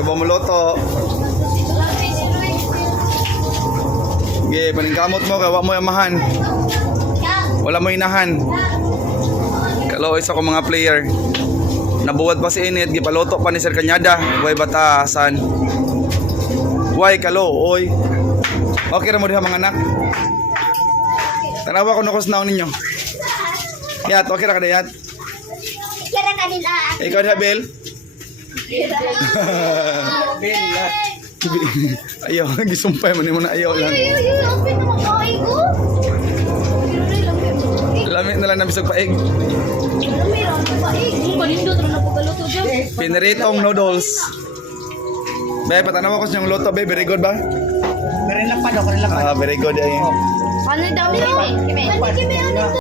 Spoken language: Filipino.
ka ba muluto? Sige, paningkamot mo, kawa mo yamahan. Wala mo inahan. Kaloy sa ko mga player. Nabuwad pa si Init, gipaluto pa ni Sir Kanyada. Way batasan. Way kalo, oy. Okay ra mo diha mga anak. Tanawa ko nakos naon ninyo. Yat, okay ra kada yat. Kira kanila. Ikaw diha Bel. Ayaw, gisumpay mo ni mo na ayaw lang. Open na makain ko. Lamit na lang na bisog paig. Mayroon pa eh. Panindot na napagaluto dyan. Piniritong noodles. Be, patanaw ko sa yung luto, be. Very good ba? Karilapan daw, karilapan. Ah, very good. Ay. Ano daw? Kimi.